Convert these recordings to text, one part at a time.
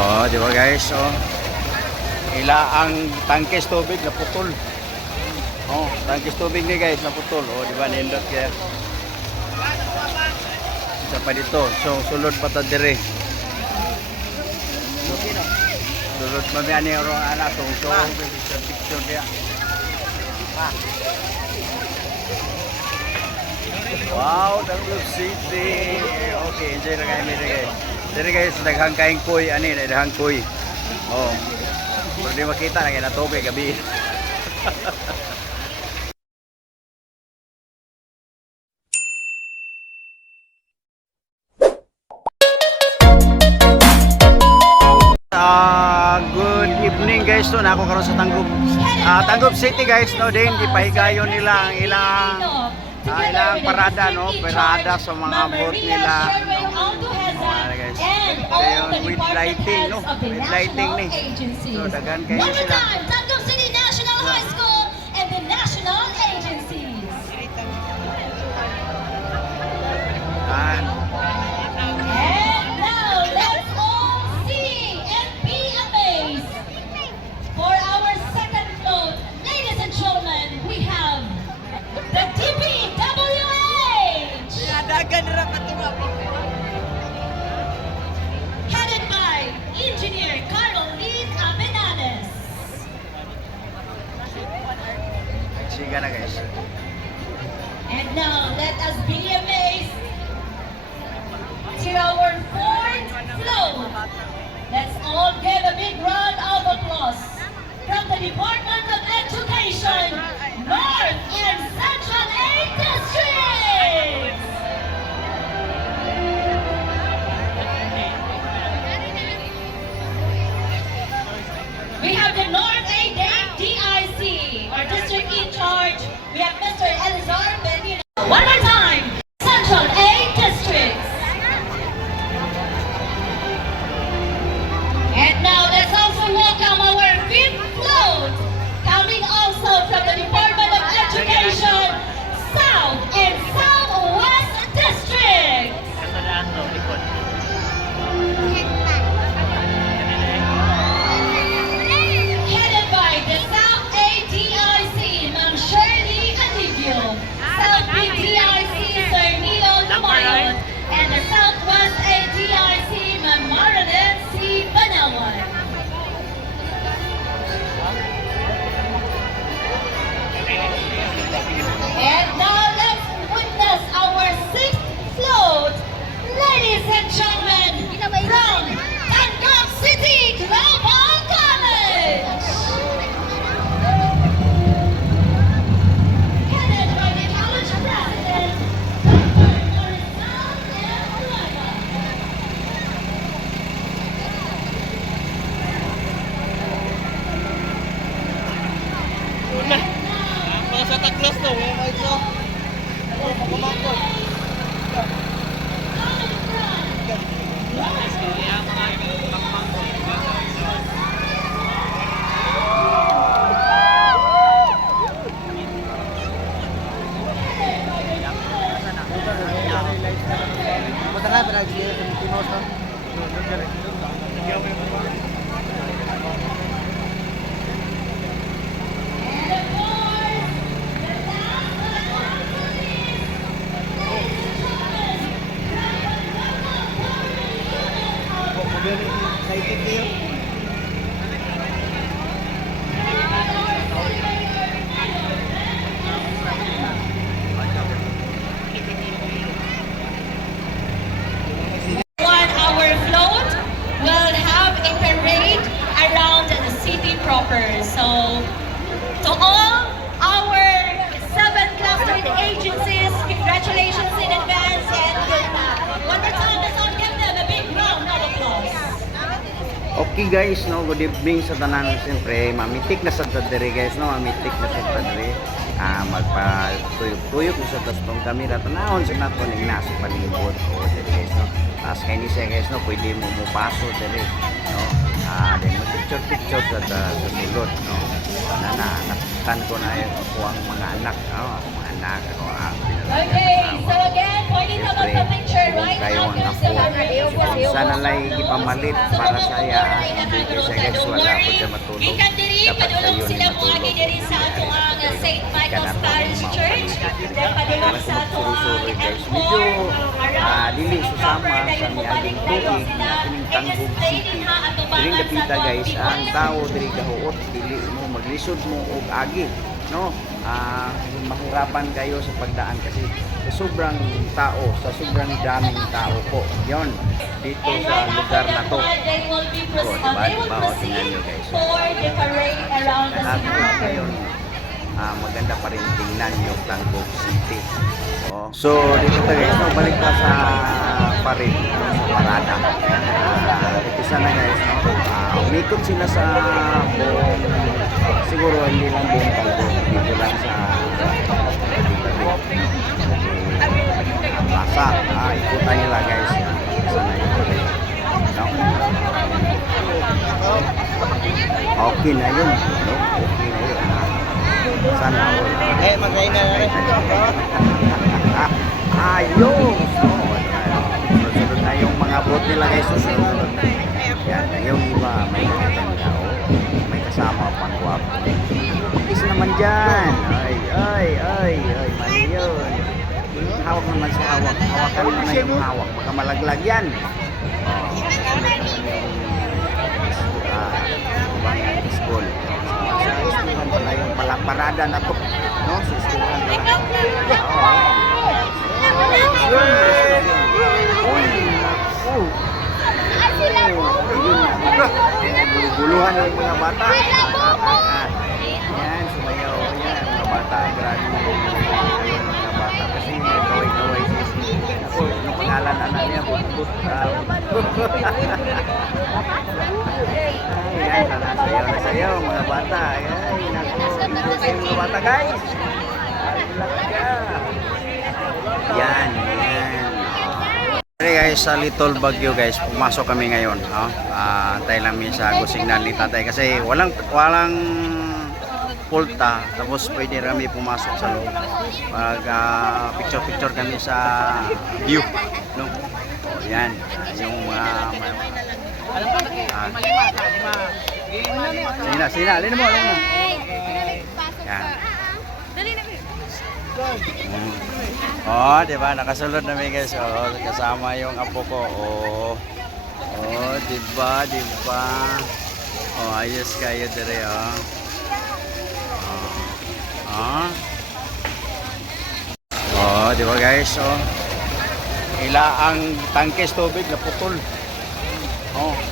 Oh, di ba guys? Oh. Ila ang tangkes tubig na putol. Oh, tangkes tubig ni guys na putol. Oh, di ba nindot kaya? Isa pa dito. So, sulod pa ta dire. Sulod pa mi ani oro ana so picture dia. Wow, Danglog City. Okay, enjoy na kayo nila guys. Dire guys, daghang kaing koy, ani, daghang koy. Oh. Pero di makita na kaya natubig gabi. Good evening guys, no, ako karon sa Tanggup City guys, no, din gipahigayon nila ang ilang parada, no, parada sa mga boat nila, no. Guys, ayun, with lighting, no, with lighting ni. So dagan kayo sila. Tanggup City National High School and the national agencies. And now let's all see and be amazed. For our second float, ladies and gentlemen, we have the DPWH. Headed by Engineer Caroline Amenanes. siga na guys. And now let us be amazed to our fourth float. Let's all give a big round of applause from the Department of Education, North and Central 8 Districts. We have the North 8 DIC, our district in charge. We have Mr. Elizar Benino. One more time, Central 8 Districts. And now let's also welcome our fifth float, coming also from the Department of Education, South and Southwest Districts. Headed by the South ADIC, Ma'am Shirley Alivio, South BDIC, Sir Nilo Lumayon, and the Southwest ADIC, Ma'am Marilyn C. Banawan. And now let's witness our sixth float, ladies and gentlemen, from Tanggup City Global College. Headed by the college president, Dr. Norizal M. Rueda. Mga sa taklas to, mga mga ito. Kumangkot. Punta na, pinag-siya sa Timos na. Excited kayo? Our float will have a parade around the city proper. So, to all our 7 clustered agencies, congratulations in advance, and one more time, let's all give them a big round of applause. Okay guys, no, good evening sa tanan. Siyempre, mamitik na sa tadiri guys, no, mamitik na sa tadiri. Magpa-tuyok-tuyok na sa tastong kamera. Tanahon sa nato ng nasa palibot. O, diri guys, no. Tapos kayo siya guys, no, pwede mo mupaso diri, no. Then mag-picture sa sulod, no. Nakatan ko na yung mga anak, no, mga anak ako ang Okay, so again, pointing out the picture right kayo ang after ako. Sana lang ipamalit para sa iya. Hindi kasi guys wala ko siya matulog. Ikan diri, Dapat padulong kayo ni sila mo agi matulog. diri sa ato ang St. Michael's Parish Church. Then padulong sa ato ang Medyo dili susama sa miaging tubig na kining Tanggog City. Diring dapita guys, ang tao diri gahuot dili mo maglisod mo og agi, no? Mahirapan kayo sa pagdaan kasi sa sobrang tao, sa sobrang daming tao po. Yon dito sa lugar na to. They will be They will proceed for the parade around the Lahat city. ngayon, maganda pa rin tingnan yung Tanggog City. So, dito tayo guys, balik na sa parade, sa parada. Umpisa na guys, no? Umikot sila sa buong, siguro hindi lang buong Tanggog, dito lang sa plaza. Ikutan nila guys. Sana yung parade. No? Okay na yun. No? Okay na yun. Sana all. Mag-rain na rin. Ayun! Sunod na yung mga boat nila guys. Susunod na. Yan, yung iba may maganda. May kasama pang guwapo. Peace naman dyan. Ay, mali yun. Hawak naman sa hawak. Hawakan mo na yung hawak. Baka malaglag yan. School. Sa istuhan pala yung parada na to. No? Sa istuhan pala. Buluhan ng mga bata. Yan, sumayaw. Yan, mga bata. Grabe yung mga bata. Kasi kaway-kaway. Ako, yung pangalan anak niya, Butbut. Ayan, sayaw na sayaw, mga bata. Ay, naku. Dito sa mga bata, guys. Yan. Okay guys, sa Little Baguio guys, pumasok kami ngayon. Antay lang sa go signal ni tatay kasi walang pulta. Tapos pwede kami pumasok sa loob. Picture kami sa view. No? Yan. Yung Sina. Alin mo. Yan. Di ba? Nakasulod na guys. Kasama yung apo ko. Di ba? Ayos kayo dire, di ba guys? Ila ang tangkes tubig na putol.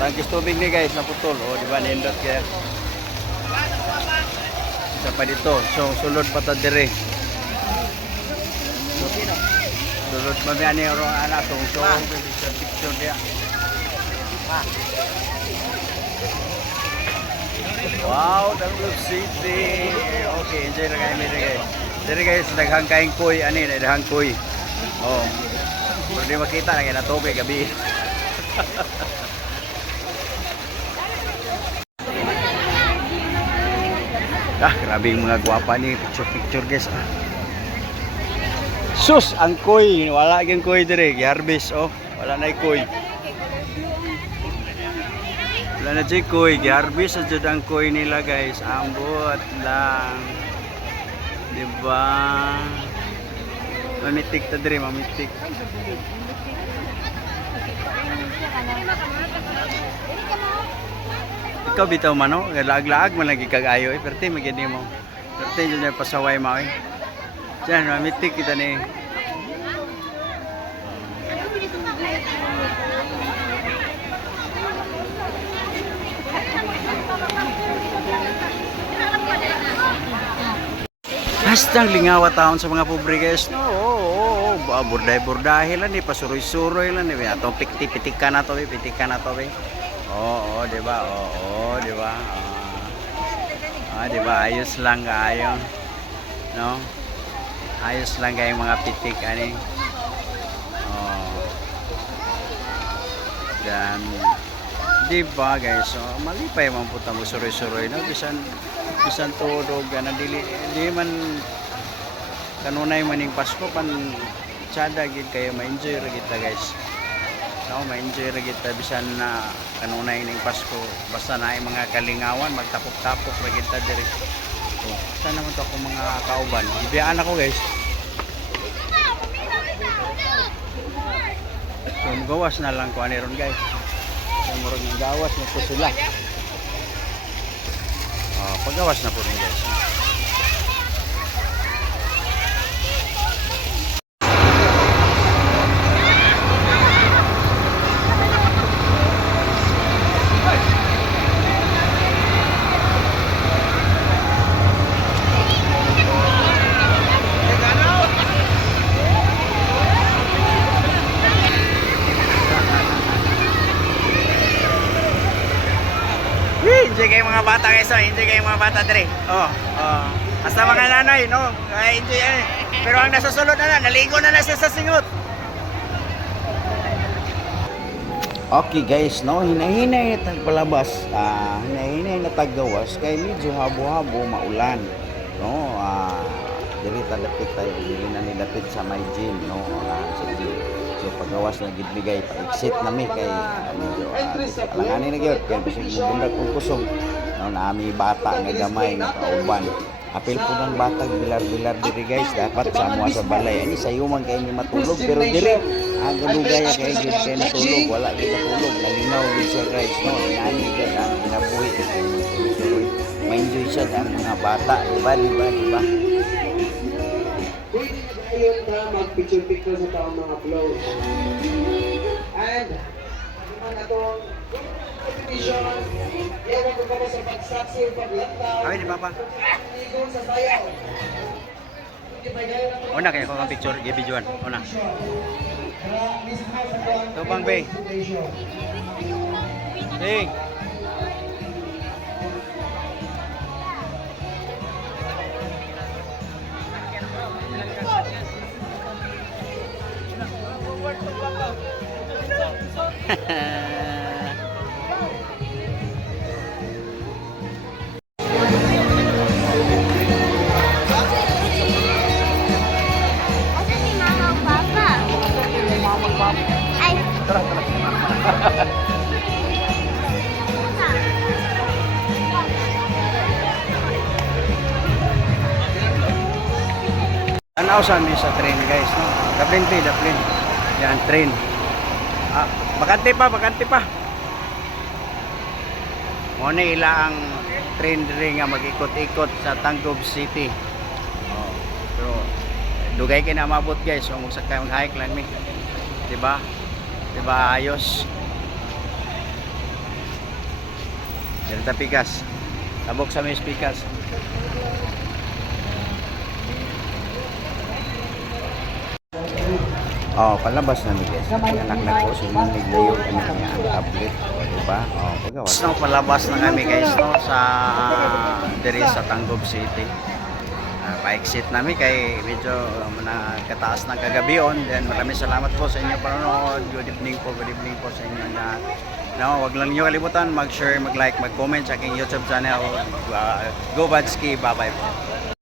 Tangkes tubig ni guys na putol. Di ba? Nindot kaya. Isa pa dito. So, sulod pa ta dire. Sulod pa ba ni orang anak so picture dia. Wow, Tanggog City. Okay, enjoy na kayo guys. Dire guys, daghang kaing koy ani, daghang koy. Pero di makita na kaya natubig gabi. Grabe yung mga gwapa ni picture guys. Sus, ang koy, wala gyud koy dire, gi-harvest wala na koy. Wala na koy, gi-harvest jud ang koy nila guys. Ambot lang. Di ba? Mamitik ta dire, mamitik. Ikaw bitaw man laag-laag man lagi kag-ayo perti magini mo. Perti jud pasaway mo Diyan, mamitik kita ni. Hastang lingawa taon sa mga pobre guys. Burday-burdahe lang ni, pasuroy-suroy lang ni. Atong pitikan na to, pitikan na to. Di ba? Di ba? Di ba? Ayos lang kayo. No? Ayos lang kayo mga pitik ani. Dan di ba guys? Malipay man puta mo suroy-suroy no bisan tudog ana dili man kanunay maning Pasko pan tsada gid kayo ma-enjoy ra kita guys. No, ma-enjoy ra kita bisan na kanunay ning Pasko basta naay mga kalingawan magtapok-tapok ra kita diri. So, saan naman to ako mga kauban. Ibiyaan ako guys. So, gawas na lang ko ani ron guys. So, murag ng gawas na po sila. Paggawas na po rin guys. Enjoy kayo mga bata guys, enjoy kayo mga bata dre. Hasta mga nanay, no? Enjoy yan. Pero ang nasa sulod na naligo na siya sa singot. Okay guys, no? Hinahinay na tagpalabas. Hinahinay na taggawas kay medyo habo-habo maulan. No? Diri talapit tayo, dili na nilapit sa may gym, no? So paggawas na gidbigay pa-exit nami kay medyo alanganin na gyud kay bisig mubundag kung kusog no naami bata nga gamay nga kauban apil po ng bata bilar-bilar diri guys dapat sa amo sa balay ani sayo man kay ni matulog pero diri ang galugay kay gid kay natulog wala gid natulog nalinaw gid siya guys no ani gid ang kinabuhi ma-enjoy siya ang mga bata diba Ayun na mag-picture-picture sa taong mga flows. And, naman itong competition, iyawan ko kamo sa pagsaksi, paglantaw, Ay, di ba pa? pagligong sa sayaw. Una kaya ko ang picture, gi-videoan. Una. Kaya mismo sa kuwan, Tubang, Bay. presentation. Hey. Asan si Mama o Papa? Ay. Tanaw sa amin sa train guys, no? Daplin. Yan, train. Bakante pa. Muna ila ang train diri nga mag-ikot-ikot sa Tangub City. Pero dugay kay na mabot guys, so mag-hike lang mi. Diba? Ayos. Dito pikas. Tabok sa mes pikas. Palabas na ni guys. Anak na ko si Ming naglayo kami niya ang tablet, diba? Pagawas. No, palabas na kami guys no sa diri sa Tangub City. Pa-exit namin kay medyo nakataas ng kagabion. Then maraming salamat po sa inyo panonood. Good evening po sa inyo na no, wag lang niyo kalimutan mag-share, mag-like, mag-comment sa aking YouTube channel. Go Badski, bye-bye po.